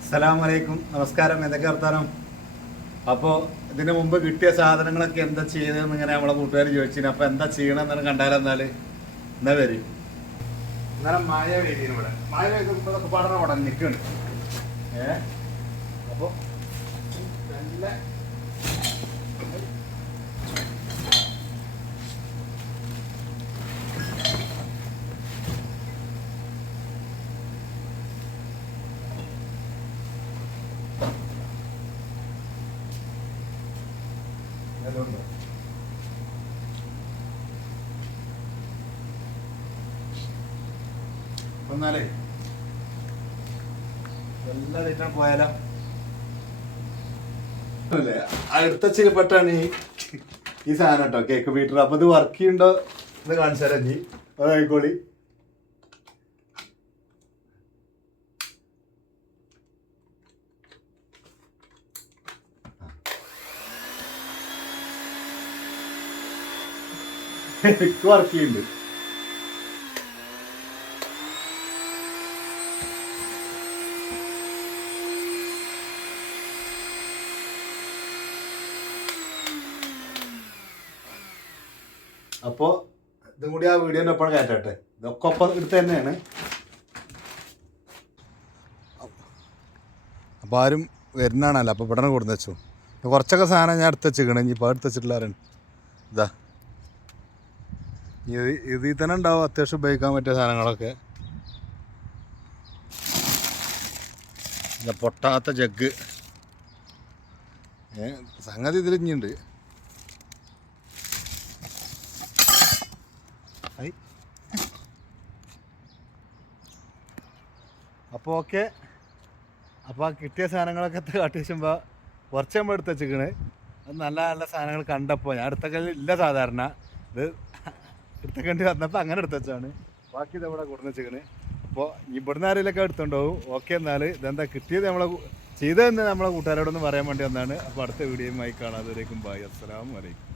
അസ്സലാമലൈക്കും നമസ്കാരം. എന്തൊക്കെ വർത്താനം? അപ്പോൾ ഇതിന് മുമ്പ് കിട്ടിയ സാധനങ്ങളൊക്കെ എന്താ ചെയ്തതെന്ന് ഇങ്ങനെ നമ്മളെ കൂട്ടുകാർ ചോദിച്ചിന്. അപ്പോൾ എന്താ ചെയ്യണമെന്ന് എന്നാൽ എന്നാ വരും എന്നാലും മഴ പെയ്തിന് ഇവിടെ. മഴ പെയ്തുമ്പോഴൊക്കെ പാടുന്ന ഉടനെ നിൽക്കുന്നുണ്ട് ഏ? അപ്പോൾ നല്ല അപ്പൊ എന്നാലേ എല്ലാ തീറ്റ പോയാലോ? അടുത്ത പെട്ടാണ് ഈ ഈ സാധനം കേട്ടോ കേക്ക് ബീറ്റർ അപ്പൊ ഇത് വർക്ക് ചെയ്യണ്ടോ എന്ന് കാണിച്ചാലോ നീ അതായിക്കോളി. ശരിക്കും വർക്ക് ചെയ്യുന്നുണ്ട് അപ്പോ ഇതും കൂടി ആ വീഡിയോന്റെ ഒപ്പം കയറ്റട്ടെ. ഇതൊക്കെ ഒപ്പം എടുത്ത് തന്നെയാണ്. അപ്പോൾ ആരും വരുന്നതാണല്ലോ. അപ്പോൾ ഇവിടെ കൊടുന്ന് വെച്ചു. കുറച്ചൊക്കെ സാധനം ഞാൻ എടുത്ത് വെച്ചിരിക്കണം. ഇനി ഇപ്പോൾ എടുത്ത് വെച്ചിട്ടില്ല ആരാണ് ഇതാ. ഇത് ഇതിൽ തന്നെ ഉണ്ടാവും അത്യാവശ്യം ഉപയോഗിക്കാൻ പറ്റിയ സാധനങ്ങളൊക്കെ. പൊട്ടാത്ത ജഗ് സംഗതി ഐ. അപ്പോൾ ഓക്കെ. അപ്പോൾ കിട്ടിയ സാധനങ്ങളൊക്കെ കാട്ടി വെച്ചുമ്പോൾ കുറച്ച് നമ്മൾ എടുത്ത് വെച്ചിക്കണ് നല്ല നല്ല സാധനങ്ങൾ കണ്ടപ്പോൾ ഞാൻ അടുത്ത കല്ലിൽ ഇല്ല സാധാരണ. ഇത് എടുത്ത കണ്ടി വന്നപ്പോൾ അങ്ങനെ എടുത്തു വെച്ചാണ് ബാക്കി ഇത് ഇവിടെ കൊടുന്ന് വെച്ചേക്കണ്. അപ്പോൾ ഇവിടുന്ന് ആരെങ്കിലൊക്കെ എടുത്തുണ്ടാവും. ഓക്കെ എന്നാൽ ഇതെന്താ കിട്ടിയത് നമ്മളെ ചെയ്തതെന്ന് നമ്മളെ കൂട്ടുകാരോടൊന്ന് പറയാൻ വേണ്ടി വന്നാണ് അപ്പോൾ അടുത്ത വീഡിയോയുമായി കാണാതെ വരേക്കും ബായ് അസ്സലാമു അലൈക്കും.